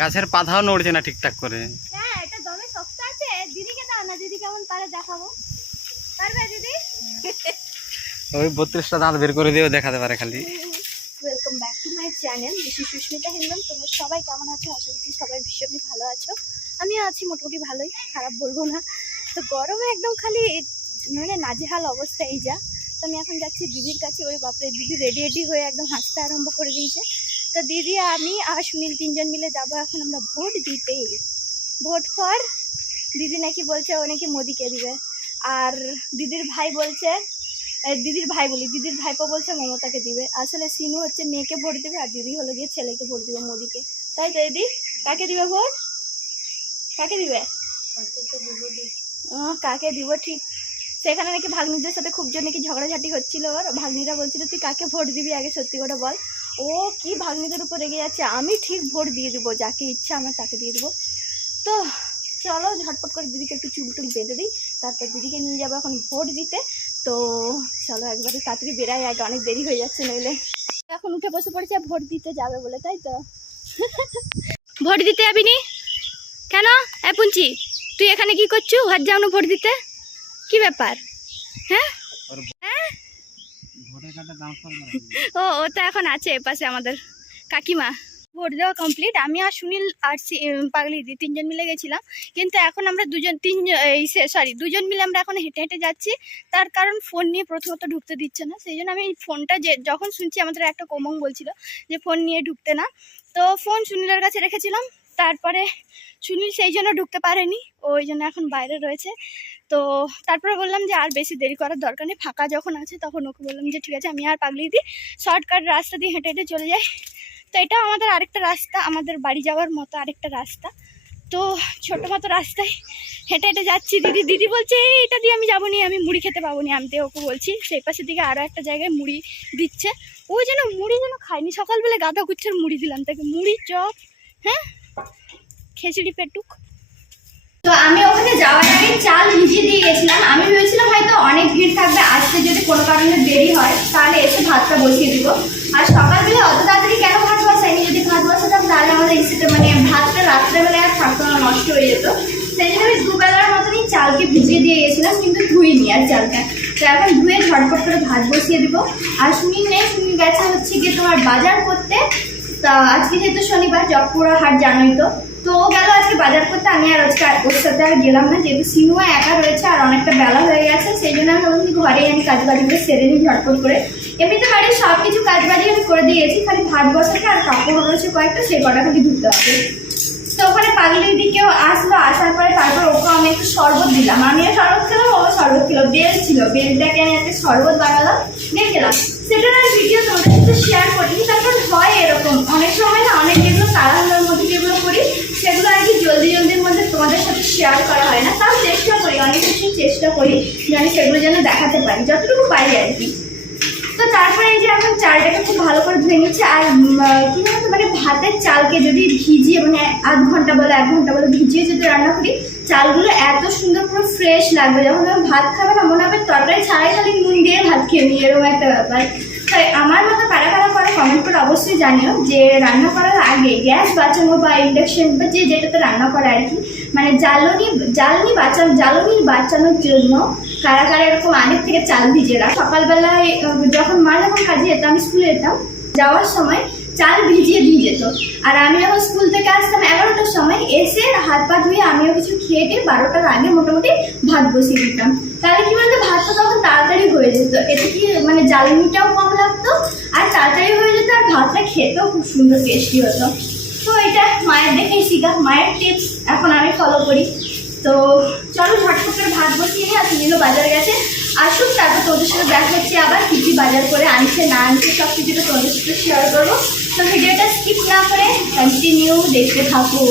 গাছের পাতাও নড়ছে না ঠিকঠাক করে। হ্যাঁ এটা দমে শক্ত আছে। দিদিকে দাও না দিদি কেমন পারে দেখাবো। পারবে দিদি? ওই বত্রিশটা দাঁত বের করে দিয়েও দেখাতে পারে খালি। Welcome back to my channel দিশি Susmita হেলমেন তোমরা সবাই কেমন আছো? আশা করছি সবাই ভীষণই ভালো আছো। আমিও আছি মোটামুটি ভালোই খারাপ বলব না। তো গরমে একদম খালি মানে নাজেহাল অবস্থা এই যা। তো আমি এখন যাচ্ছি দিদির কাছে। ওই বাপরে দিদি রেডি রেডি হয়ে একদম হাসতে আরম্ভ করে দিয়েছে। তো দিদি, আমি আর সুনীল তিনজন মিলে যাব এখন, আমরা ভোট দিতে। ভোট ফর দিদি নাকি বলছে, ও নাকি মোদিকে দিবে। আর দিদির ভাই বলছে দিদির ভাই বলি, দিদির ভাইপো বলছে মমতাকে দিবে। আসলে সিনু হচ্ছে মেয়েকে ভোট দিবে, আর দিদি হলো গিয়ে ছেলেকে ভোট দিবে, মোদিকে। তাই তো দিদি? কাকে দিবে ভোট? কাকে দিবে? কাকে দিব ঠিক? সেখানে নাকি ভাগ্নিদের সাথে খুব জোর নাকি ঝগড়াঝাটি হচ্ছিল ওর। ভাগ্নিরা বলছিল, তুই কাকে ভোট দিবি? আগে সত্যি করে বল। ও কি ভাগ্নিদের উপর রেগে যাচ্ছে? আমি ঠিক ভোট দিয়ে দেবো যাকে ইচ্ছা আমরা তাকে দিয়ে দেবো। তো চলো ঝটপট করে দিদিকে একটু চুল টুল বেঁধে দিই তারপর দিদিকে নিয়ে যাব এখন ভোট দিতে। তো চলো একবারে তাড়াতাড়ি বেরাই আগে অনেক দেরি হয়ে যাচ্ছে নইলে। এখন উঠে বসে পড়েছে ভোট দিতে যাবে বলে তাই তো? ভোট দিতে যাবি নি? কেন? এ পুঞ্চি তুই এখানে কি করছু? হাত যাও না ভোট দিতে। কি ব্যাপার? হ্যাঁ? হ্যাঁ? ও ও তো এখন আছে এপাশে আমাদের কাকিমা। ভোট দেওয়া কমপ্লিট আমি আর সুনীল আর সি- পাগলি দি তিনজন মিলে গেছিলাম। কিন্তু এখন আমরা দুজন তিন এই সরি দুজন মিলে আমরা এখন হেঁটে হেঁটে যাচ্ছি। তার কারণ ফোন নিয়ে প্রথমত ঢুকতে দিচ্ছে না। সেই জন্য আমি এই ফোনটা যে যখন শুনছি আমাদের একটা কোমং বলছিল যে ফোন নিয়ে ঢুকতে না। তো ফোন সুনীলের কাছে রেখেছিলাম। তারপরে সুনীল সেই জন্য ঢুকতে পারেনি ওই জন্য এখন বাইরে রয়েছে। তো তারপরে বললাম যে আর বেশি দেরি করার দরকার নেই ফাঁকা যখন আছে তখন ওকে বললাম যে ঠিক আছে আমি আর পাগলি দিই শর্টকাট রাস্তা দিয়ে হেঁটে হেঁটে চলে যাই। তো এটা আমাদের আরেকটা রাস্তা আমাদের বাড়ি যাওয়ার মতো আরেকটা রাস্তা। তো ছোটো মতো রাস্তায় হেঁটে হেঁটে যাচ্ছি দিদি দিদি বলছে "এই, এটা দিয়ে আমি যাব নি আমি মুড়ি খেতে পাবো নি। আমি ওকে বলছি সেই পাশের দিকে আরও একটা জায়গায় মুড়ি দিচ্ছে। ও যেন মুড়ি যেন খায়নি সকালবেলা গাঁদা গুচ্ছের মুড়ি দিলাম তাকে মুড়ি চপ হ্যাঁ? খিচুড়ি পেটুক তো আমি ওখানে যাওয়ার আগে চাল ভিজিয়ে দিয়ে গেছিলাম। আমি ভেবেছিলাম হয়তো অনেক ভিড় থাকবে, আসতে যদি কোনো কারণে দেরি হয়, তাহলে এসে ভাতটা বসিয়ে দিব। আর সকালবেলা অত তাড়াতাড়ি কেন ভাত বসাইনি যদি ভাত বসাতাম, তাহলে আমাদের ইসেতে মানে ভাতটা রাত্রেবেলায় আর থাকতো না, নষ্ট হয়ে যেত। সেই জন্য আমি দুবেলার মতনই চালকে ভিজিয়ে দিয়ে গেছিলাম, কিন্তু ধুইনি আর চালটা। তো এখন ধুয়ে ঝটপট করে ভাত বসিয়ে দিব। আর সুনীল নেই সুনীল গেছে হচ্ছে গিয়ে তোমার বাজার করতে। তা আজকে যেহেতু শনিবার জবপুরা হাট জানোই তো। তো ও গেল আজকে বাজার করতে, আমি আর আজকে ওর সাথে আর গেলাম না, যেহেতু সিনুয়া একা রয়েছে আর অনেকটা বেলা হয়ে গেছে, সেই জন্য আমি যে ঘরেই আমি কাজ বাড়িগুলো সেরে নিই ঝটপট করে। এমনিতে বাড়ির সব কিছু কাজ বাড়ি আমি করে দিয়েছি, খালি ভাত বসাতে আর কাপড় রয়েছে কয়েকটা, সেই কটা খালি ধুতে হবে। তো ওখানে পাগলির দিকেও আসলো, আসার পরে তারপর ওকে আমি একটু শরবত দিলাম। আমিও শরবত খেলাম, ও শরবত খেলো, বেল ছিল, বেলটাকে আমি একটা শরবত বানালাম। দিয়ে খেলাম সেটার আর ভিডিও তোমাদের সাথে শেয়ার করিনি তারপর হয় এরকম। অনেক সময় না অনেক যেগুলো তাড়াহুড়োর মধ্যে যেগুলো করি, সেগুলো আর কি জলদি জলদির মধ্যে তোমাদের সাথে শেয়ার করা হয় না। তাও চেষ্টা করি, অনেক কিছু চেষ্টা করি জানি সেগুলো যেন দেখাতে পারি, যতটুকু পারি আর কি। তো তারপরে এই যে এখন চালটাকে খুব ভালো করে ধুয়ে নিচ্ছে, আর কি জানো মানে ভাতের চালকে যদি ভিজিয়ে মানে আধ ঘণ্টা বলে, এক ঘণ্টা বলে, ভিজিয়ে যদি রান্না করি চালগুলো এত সুন্দর, পুরো ফ্রেশ লাগবে। যখন তুমি ভাত খাবে না, মনে হবে তরকারি ছাড়াই খালি নুন দিয়ে ভাত খেয়ে নিই, এরকম একটা ব্যাপার। তাই আমার মতো কারা কারা করে কমেন্ট করে অবশ্যই জানিও যে রান্না করার আগে গ্যাস বাঁচানো বা ইন্ডাকশন বা যে যেটাতে রান্না করে আর কি মানে জ্বালনি জ্বালনি বাঁচানো, জ্বালনি বাঁচানোর জন্য কারা কারা এরকম আগের থেকে চাল ভিজে রাখ। সকালবেলায় যখন মা যখন কাজে যেতাম, স্কুলে যেতাম, যাওয়ার সময় চাল ভিজিয়ে দিয়ে যেত। আর আমি যখন স্কুল থেকে আসতাম এগারোটার সময়, এসে হাত পা ধুয়ে আমিও কিছু খেয়ে দিয়ে বারোটার আগে মোটামুটি ভাত বসিয়ে দিতাম। তাহলে কি বলতো, ভাতটা তখন তাড়াতাড়ি হয়ে যেত। এতে কি মানে জ্বালানিটাও কম লাগতো, আর তাড়াতাড়ি হয়ে যেত আর ভাতটা খেতেও খুব সুন্দর টেস্টি হতো। তো এটা মায়ের দেখেই শিখা, মায়ের টিপস এখন আমি ফলো করি। তো চলো ঝটপট করে ভাত বসিয়ে নিয়ে আসি নিল বাজার গেছে। আসুক, তারপর তোদের সাথে দেখা হচ্ছে আবার, কী কী বাজার করে আনছে, না আনছে সব কিছুটা তোদের সাথে শেয়ার করব। তো ভিডিওটা স্কিপ না করে কন্টিনিউ দেখতে থাকো।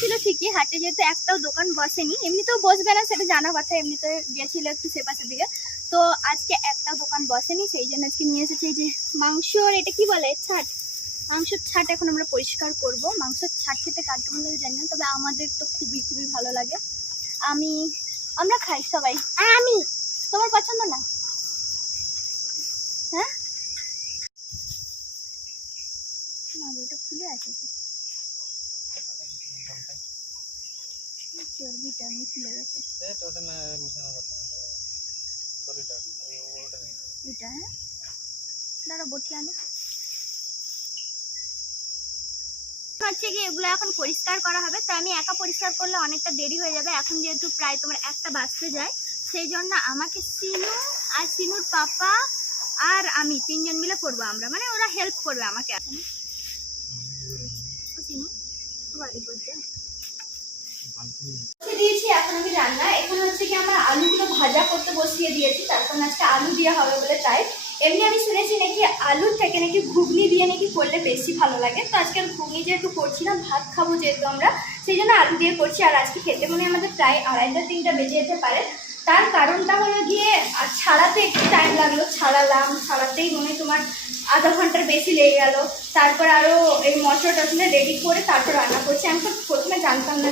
ছিল ঠিকই হাটে যেহেতু একটাও দোকান বসেনি এমনিতেও বসবে না সেটা জানা কথা এমনিতে গেছিল একটু সে পাশের দিকে। তো আজকে একটা দোকান বসেনি সেই জন্য আজকে নিয়ে এসেছে এই যে মাংসর এটা কি বলে? ছাট। মাংসের ছাট এখন আমরা পরিষ্কার করব। মাংসের ছাট খেতে কার কেমন লাগে জানি না তবে আমাদের তো খুবই খুবই ভালো লাগে। আমি আমরা খাই সবাই। আমি। তোমার পছন্দ না? হ্যাঁ না বইটা ফুলে আছে চর্বিটা এমনি ফুলে গেছে। এটা হ্যাঁ? দাঁড়া বটি আনে। হচ্ছে কি এগুলো এখন পরিষ্কার করা হবে। তো আমি একা পরিষ্কার করলে অনেকটা দেরি হয়ে যাবে। এখন যেহেতু প্রায় তোমার একটা বাজতে যায় সেই জন্য আমাকে সিনু আর সিনুর পাপা আর আমি তিনজন মিলে করব আমরা। মানে ওরা হেল্প করবে আমাকে এখন। দিয়েছি, এখন আমি রান্না। এখানে হচ্ছে কি আমার আলুগুলো ভাজা করতে বসিয়ে দিয়েছি তারপর আজকে আলু দেওয়া হবে বলে তাই। এমনি আমি শুনেছি নাকি আলুর থেকে নাকি ঘুগনি দিয়ে নাকি করলে বেশি ভালো লাগে। তো আজকে ঘুগনি যেহেতু করছি না ভাত খাব যেহেতু আমরা, সেই জন্য আলু দিয়ে করছি। আর আজকে খেতে মনে আমাদের প্রায় আড়াইটা, তিনটা বেজে যেতে পারে। তার কারণটা হলো গিয়ে ছাড়াতে একটু টাইম লাগল। ছাড়ালাম, ছাড়াতেই মনে তোমার আধা ঘণ্টার বেশি লেগে গেল। তারপর আরও এই মশলা টশলা রেডি করে তারপর রান্না করছি। আমি তো প্রথমে জানতাম না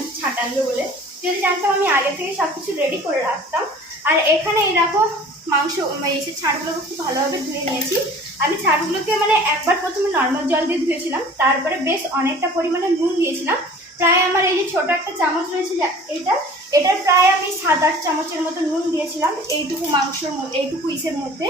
যে বলে। যদি জানতাম, আমি আগে থেকে সব কিছু রেডি করে রাখতাম। আর এখানে এরকম মাংস এসে ছাড়গুলোকে খুব ভালোভাবে ধুয়ে নিয়েছি। আমি ছাড়গুলোকে মানে একবার প্রথমে নর্মাল জল দিয়ে ধুয়েছিলাম। তারপরে বেশ অনেকটা পরিমাণে নুন দিয়েছিলাম। প্রায় আমার এই যে ছোটো একটা চামচ রয়েছে, যা- এটা প্রায় আমি সাত আট চামচের মতো নুন দিয়েছিলাম, এইটুকু মাংসর মধ্যে, এইটুকু ইসের মধ্যে,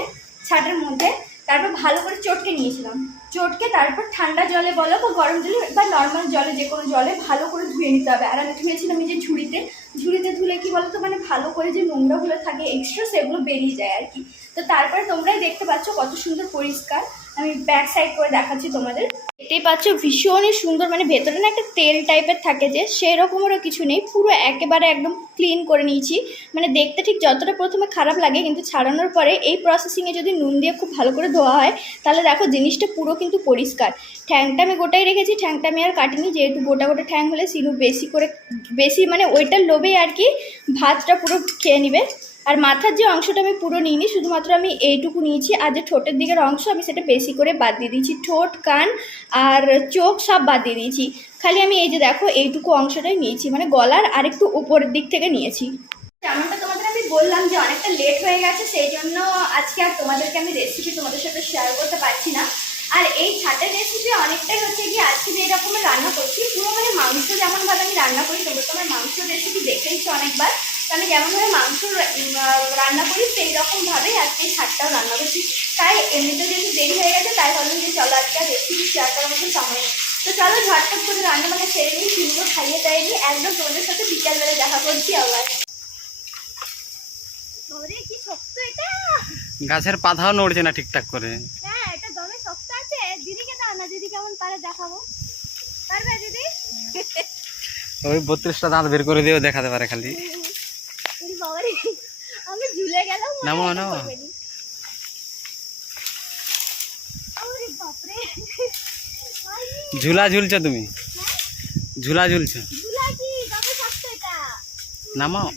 ছাটের মধ্যে, তারপর ভালো করে চটকে নিয়েছিলাম। চটকে তারপর ঠান্ডা জলে বলো বা গরম জলে বা নর্মাল জলে, যে কোনো জলে ভালো করে ধুয়ে নিতে হবে। আর আমি ধুয়েছিলাম এই যে ঝুড়িতে ঝুড়িতে ধুলে কি বলতো মানে ভালো করে যে নোংরাগুলো থাকে এক্সট্রা সেগুলো বেরিয়ে যায় আর কি। তো তারপরে তোমরাই দেখতে পাচ্ছ কত সুন্দর পরিষ্কার। আমি ব্যাক সাইড করে দেখাচ্ছি তোমাদের। দেখতেই পাচ্ছ, ভীষণই সুন্দর মানে ভেতরে না একটা তেল টাইপের থাকে যে সেই রকমেরও কিছু নেই, পুরো একেবারে একদম ক্লিন করে নিয়েছি। মানে দেখতে ঠিক যতটা প্রথমে খারাপ লাগে, কিন্তু ছাড়ানোর পরে এই প্রসেসিংয়ে যদি নুন দিয়ে খুব ভালো করে ধোয়া হয়, তাহলে দেখো জিনিসটা পুরো কিন্তু পরিষ্কার। ঠ্যাংটা আমি গোটাই রেখেছি, ঠ্যাংটা আমি আর কাটিনি, যেহেতু গোটা গোটা ঠ্যাং হলে সিনু বেশি করে, বেশি মানে ওইটার লোভেই আর কি ভাতটা পুরো খেয়ে নিবে। আর মাথার যে অংশটা আমি পুরো নিইনি, শুধুমাত্র আমি এইটুকু নিয়েছি। আর যে ঠোঁটের দিকের অংশ, আমি সেটা বেশি করে বাদ দিয়ে দিয়েছি। ঠোঁট, কান আর চোখ সব বাদ দিয়ে দিয়েছি। খালি আমি এই যে দেখো, এইটুকু অংশটাই নিয়েছি। মানে গলার আর একটু উপরের দিক থেকে নিয়েছি। যেমনটা তোমাদের আমি বললাম যে অনেকটা লেট হয়ে গেছে, সেই জন্য আজকে আর তোমাদেরকে আমি রেসিপি তোমাদের সাথে শেয়ার করতে পারছি না। আর এই ছাটের রেসিপি অনেকটাই হচ্ছে কি, আজকে যে রকমের রান্না করছি, পুরো মানে মাংস যেমনভাবে আমি রান্না করি, তোমরা তো আমার মাংস রেসিপি দেখেইছো অনেকবার। আমি যেমনভাবে মাংস রান্না করি সেই রকমভাবেই আজকে ছাটটাও রান্না করছি। তাই এমনিতে যেহেতু দেরি হয়ে গেছে তাই ভাবলাম যে চলো আজকে রেসিপি শেয়ার করার মতো সময় নেই। তো চলো ঝটপট করে রান্না মানে সেরে নিই চিনিও খাইয়ে দেয় দেয়নি একদম তোমাদের সাথে বিকালবেলা দেখা করছি আবার। কি শক্ত এটা! গাছের পাতাও নড়ছে না ঠিকঠাক করে। হ্যাঁ এটা দমে শক্ত আছে। দিদিকে দাও না দিদি কেমন পারে দেখাবো। পারবে দিদি? ওই বত্রিশটা দাঁত বের করে দিয়েও দেখাতে পারে খালি। ঝুলে গেলাম নামো, নামো। ঝুলা ঝুলছো তুমি। হ্যাঁ? ঝুলা ঝুলছো। ঝুলা কি দমে শক্ত এটা। নামাও।